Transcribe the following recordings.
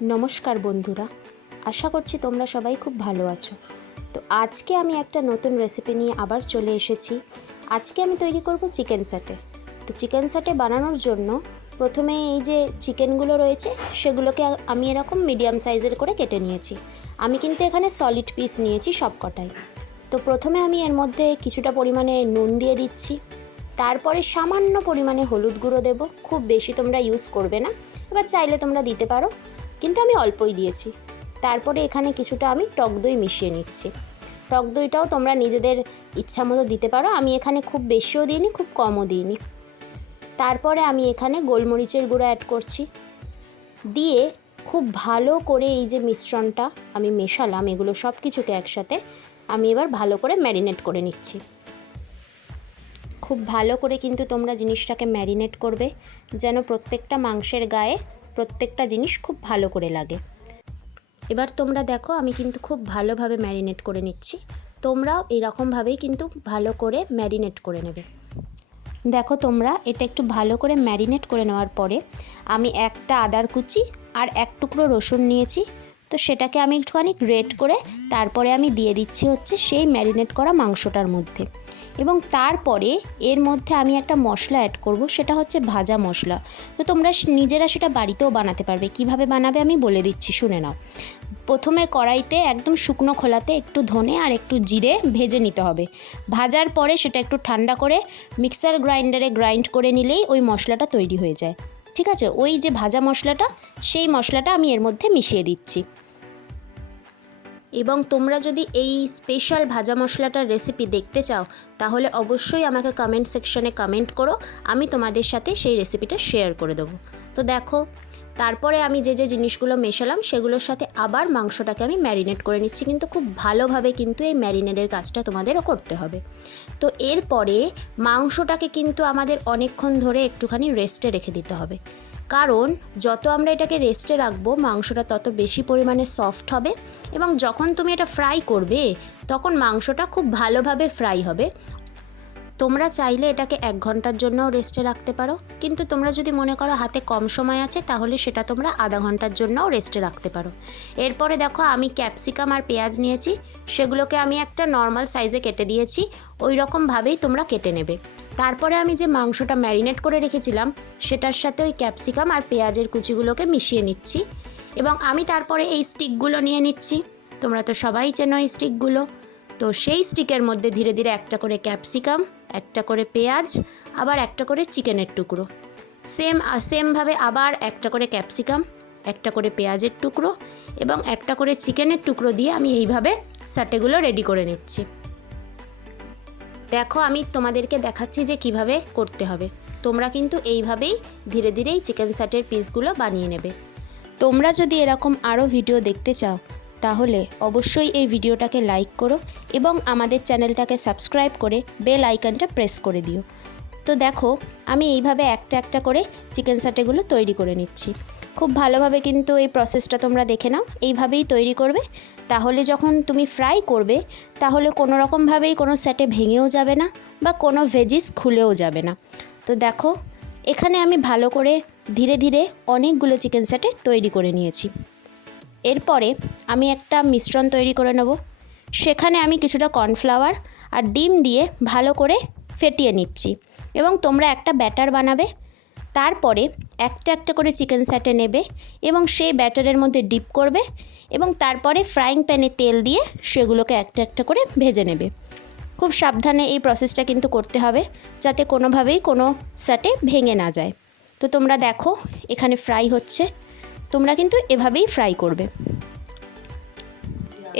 নমস্কার বন্ধুরা, আশা করছি তোমরা সবাই খুব ভালো আছো। তো আজকে আমি একটা নতুন রেসিপি নিয়ে আবার চলে এসেছি। আজকে আমি তৈরি করব চিকেন স্যাটে। তো চিকেন স্যাটে বানানোর জন্য প্রথমে এই যে চিকেনগুলো রয়েছে সেগুলোকে আমি এরকম মিডিয়াম সাইজের করে কেটে নিয়েছি। আমি কিন্তু এখানে সলিড পিস নিয়েছি সব কটাই। তো প্রথমে আমি এর মধ্যে কিছুটা পরিমাণে নুন দিয়ে দিচ্ছি, তারপরে সামান্য পরিমাণে হলুদ গুঁড়ো দেব। খুব বেশি তোমরা ইউজ করবে না, এবার চাইলে তোমরা দিতে পারো, কিন্তু আমি অল্পই দিয়েছি। তারপরে এখানে কিছুটা আমি টক দই মিশিয়ে নিচ্ছি। টক দইটাও তোমরা নিজেদের ইচ্ছা মতো দিতে পারো, আমি এখানে খুব বেশিও দিইনি, খুব কমও দিইনি। তারপরে আমি এখানে গোলমরিচের গুঁড়ো অ্যাড করছি, দিয়ে খুব ভালো করে এই যে মিশ্রণটা আমি মেশালাম, এগুলো সব কিছুকে একসাথে আমি এবার ভালো করে ম্যারিনেট করে নিচ্ছি। খুব ভালো করে কিন্তু তোমরা জিনিসটাকে ম্যারিনেট করবে, যেন প্রত্যেকটা মাংসের গায়ে প্রত্যেকটা জিনিস খুব ভালো করে লাগে। এবার তোমরা দেখো আমি কিন্তু খুব ভালোভাবে ম্যারিনেট করে নিচ্ছি, তোমরাও এরকমভাবেই কিন্তু ভালো করে ম্যারিনেট করে নেবে। দেখো তোমরা এটা একটু ভালো করে ম্যারিনেট করে নেওয়ার পরে আমি একটা আদার কুচি আর এক টুকরো রসুন নিয়েছি। তো সেটাকে আমি একটুখানি গ্রেট করে তারপরে আমি দিয়ে দিচ্ছি হচ্ছে সেই ম্যারিনেট করা মাংসটার মধ্যে। এবং তারপরে এর মধ্যে আমি একটা মশলা অ্যাড করব, সেটা হচ্ছে ভাজা মশলা। তো তোমরা নিজেরা সেটা বাড়িতেও বানাতে পারবে। কিভাবে বানাবে আমি বলে দিচ্ছি, শুনে নাও। প্রথমে কড়াইতে একদম শুকনো খোলাতে একটু ধনে আর একটু জিরে ভেজে নিতে হবে। ভাজার পরে সেটা একটু ঠান্ডা করে মিক্সার গ্রাইন্ডারে গ্রাইন্ড করে নিলেই ওই মশলাটা তৈরি হয়ে যায়। ঠিক আছে, ওই যে ভাজা মশলাটা, সেই মশলাটা আমি এর মধ্যে মিশিয়ে দিচ্ছি। এবং তোমরা যদি এই স্পেশাল ভাজা মশলাটার রেসিপি দেখতে চাও তাহলে অবশ্যই আমাকে কমেন্ট সেকশনে কমেন্ট করো, আমি তোমাদের সাথে সেই রেসিপিটা শেয়ার করে দেবো। তো দেখো তারপরে আমি যে যে জিনিসগুলো মেশালাম সেগুলোর সাথে আবার মাংসটাকে আমি ম্যারিনেট করে নিচ্ছি, কিন্তু খুব ভালোভাবে কিন্তু এই ম্যারিনেটের কাজটা তোমাদেরও করতে হবে। তো এরপরে মাংসটাকে কিন্তু আমাদের অনেকক্ষণ ধরে একটুখানি রেস্টে রেখে দিতে হবে, কারণ যত আমরা এটাকে রেস্টে রাখবো মাংসটা তত বেশি পরিমাণে সফট হবে, এবং যখন তুমি এটা ফ্রাই করবে তখন মাংসটা খুব ভালোভাবে ফ্রাই হবে। তোমরা চাইলে এটাকে 1 ঘন্টার জন্যও রেস্টে রাখতে পারো, কিন্তু তোমরা যদি মনে করো হাতে কম সময় আছে তাহলে সেটা তোমরা আধা ঘন্টার জন্যও রেস্টে রাখতে পারো। এরপরে দেখো আমি ক্যাপসিকাম আর পেঁয়াজ নিয়েছি, সেগুলোকে আমি একটা নর্মাল সাইজে কেটে দিয়েছি, ওই রকমভাবেই তোমরা কেটে নেবে। তারপরে আমি যে মাংসটা ম্যারিনেট করে রেখেছিলাম সেটার সাথে ওই ক্যাপসিকাম আর পেঁয়াজের কুচিগুলোকে মিশিয়ে নিচ্ছি। এবং আমি তারপরে এই স্টিকগুলো নিয়ে নিচ্ছি, তোমরা তো সবাই চেনো এই স্টিকগুলো। তো সেই স্টিকের মধ্যে ধীরে ধীরে একটা করে ক্যাপসিকাম, একটা করে পেঁয়াজ, আবার একটা করে চিকেনের টুকরো, সেমভাবে আবার একটা করে ক্যাপসিকাম, একটা করে পেঁয়াজের টুকরো এবং একটা করে চিকেনের টুকরো দিয়ে আমি এইভাবে স্যাটেগুলো রেডি করে নিচ্ছি। দেখো আমি তোমাদেরকে দেখাচ্ছি যে কিভাবে করতে হবে। তোমরা কিন্তু এইভাবেই ধীরে ধীরেই চিকেন স্যাটের পিসগুলো বানিয়ে নেবে। তোমরা যদি এরকম আরও ভিডিও দেখতে চাও তাহলে অবশ্যই এই ভিডিওটাকে লাইক করো এবং আমাদের চ্যানেলটাকে সাবস্ক্রাইব করে বেল আইকনটা প্রেস করে দিও। তো দেখো আমি এইভাবে একটা একটা করে চিকেন স্যাটেগুলো তৈরি করে নিচ্ছি। খুব ভালোভাবে কিন্তু এই প্রসেসটা তোমরা দেখে নাও, এইভাবেই তৈরি করবে। তাহলে যখন তুমি ফ্রাই করবে তাহলে কোনো রকমভাবেই কোনো স্যাটে ভেঙেও যাবে না বা কোনো ভেজিস খুলেও যাবে না। তো দেখো এখানে আমি ভালো করে ধীরে ধীরে অনেকগুলো চিকেন স্যাটে তৈরি করে নিয়েছি। এরপরে আমি একটা মিশ্রণ তৈরি করে নেব, সেখানে আমি কিছুটা কর্নফ্লাওয়ার আর ডিম দিয়ে ভালো করে ফেটিয়ে নিচ্ছি এবং তোমরা একটা ব্যাটার বানাবে। তারপরে একটা একটা করে চিকেন স্যাটে নেবে এবং সেই ব্যাটারের মধ্যে ডিপ করবে এবং তারপরে ফ্রাইং প্যানে তেল দিয়ে সেগুলোকে একটা একটা করে ভেজে নেবে। খুব সাবধানে এই প্রসেসটা কিন্তু করতে হবে, যাতে কোনোভাবেই কোনো স্যাটে ভেঙে না যায়। তো তোমরা দেখো এখানে ফ্রাই হচ্ছে, তোমরা কিন্তু এভাবেই ফ্রাই করবে।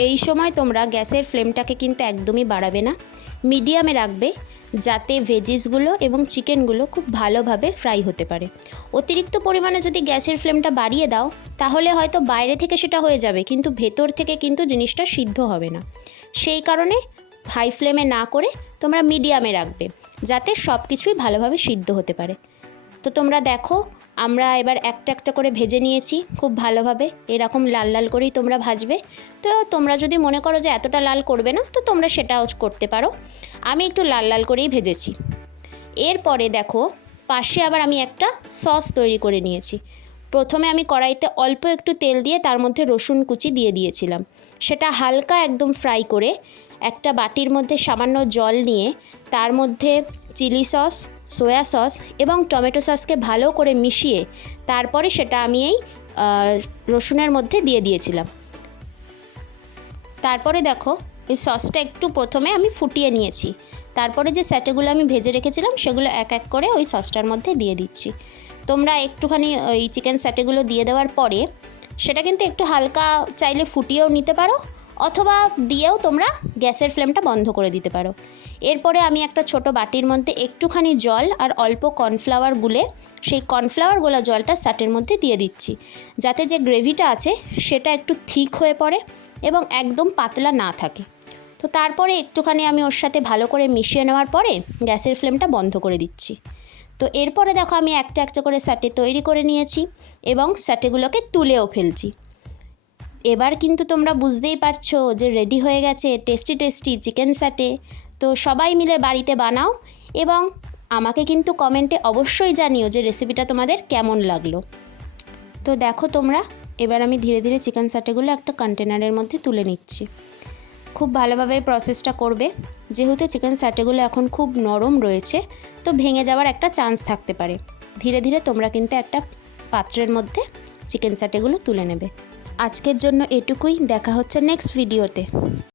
এই সময় তোমরা গ্যাসের ফ্লেমটাকে কিন্তু একদমই বাড়াবে না, মিডিয়ামে রাখবে, যাতে ভেজিসগুলো এবং চিকেনগুলো খুব ভালোভাবে ফ্রাই হতে পারে। অতিরিক্ত পরিমাণে যদি গ্যাসের ফ্লেমটা বাড়িয়ে দাও তাহলে হয়তো বাইরে থেকে সেটা হয়ে যাবে, কিন্তু ভেতর থেকে কিন্তু জিনিসটা সিদ্ধ হবে না। সেই কারণে হাই ফ্লেমে না করে তোমরা মিডিয়ামে রাখবে, যাতে সব কিছুই ভালোভাবে সিদ্ধ হতে পারে। তো তোমরা দেখো আমরা এবার একটা একটা করে ভেজে নিয়েছি খুব ভালোভাবে, এরকম লাল লাল করেই তোমরা ভাজবে। তো তোমরা যদি মনে করো যে এতটা লাল করবে না তো তোমরা সেটাও করতে পারো, আমি একটু লাল লাল করেই ভেজেছি। এরপরে দেখো পাশে আবার আমি একটা সস তৈরি করে নিয়েছি। প্রথমে আমি কড়াইতে অল্প একটু তেল দিয়ে তার মধ্যে রসুন কুচি দিয়ে দিয়েছিলাম। সেটা হালকা একদম ফ্রাই করে একটা বাটির মধ্যে সামান্য জল নিয়ে তার মধ্যে চিলি সস, সয়া সস এবং টমেটো সসকে ভালো করে মিশিয়ে তারপরে সেটা আমি এই রসুনের মধ্যে দিয়ে দিয়েছিলাম। তারপরে দেখো এই সসটা একটু প্রথমে আমি ফুটিয়ে নিয়েছি। তারপরে যে স্যাটেগুলো আমি ভেজে রেখেছিলাম সেগুলো এক এক করে ওই সসটার মধ্যে দিয়ে দিচ্ছি। তোমরা একটুখানি ওই চিকেন স্যাটেগুলো দিয়ে দেওয়ার পরে সেটা কিন্তু একটু হালকা চাইলে ফুটিয়েও নিতে পারো, অথবা দিয়েও তোমরা গ্যাসের ফ্লেমটা বন্ধ করে দিতে পারো। এরপরে আমি একটা ছোট বাটির মধ্যে একটুখানি জল আর অল্প কর্নফ্লাওয়ার গুলে সেই কর্নফ্লাওয়ার গোলা জলটা স্যাটের মধ্যে দিয়ে দিচ্ছি, যাতে যে গ্রেভিটা আছে সেটা একটু থিক হয়ে পড়ে এবং একদম পাতলা না থাকে। তো তারপরে একটুখানি আমি ওর সাথে ভালো করে মিশিয়ে নেওয়ার পরে গ্যাসের ফ্লেমটা বন্ধ করে দিচ্ছি। তো এরপরে দেখো আমি একটা একটা করে স্যাটে তৈরি করে নিয়েছি এবং স্যাটেগুলোকে তুলেও ফেলছি। এবার কিন্তু তোমরা বুঝতেই পারছো যে রেডি হয়ে গেছে টেস্টি টেস্টি চিকেন স্যাটে। তো সবাই মিলে বাড়িতে বানাও এবং আমাকে কিন্তু কমেন্টে অবশ্যই জানিও যে রেসিপিটা তোমাদের কেমন লাগলো। তো দেখো তোমরা, এবার আমি ধীরে ধীরে চিকেন স্যাটেগুলো একটা কন্টেনারের মধ্যে তুলে নিচ্ছি। খুব ভালোভাবে প্রসেসটা করবে, যেহেতু চিকেন স্যাটেগুলো এখন খুব নরম রয়েছে তো ভেঙে যাওয়ার একটা চান্স থাকতে পারে। ধীরে ধীরে তোমরা কিন্তু একটা পাত্রের মধ্যে চিকেন স্যাটেগুলো তুলে নেবে। আজকের জন্য এটুকুই, দেখা হচ্ছে নেক্সট ভিডিওতে।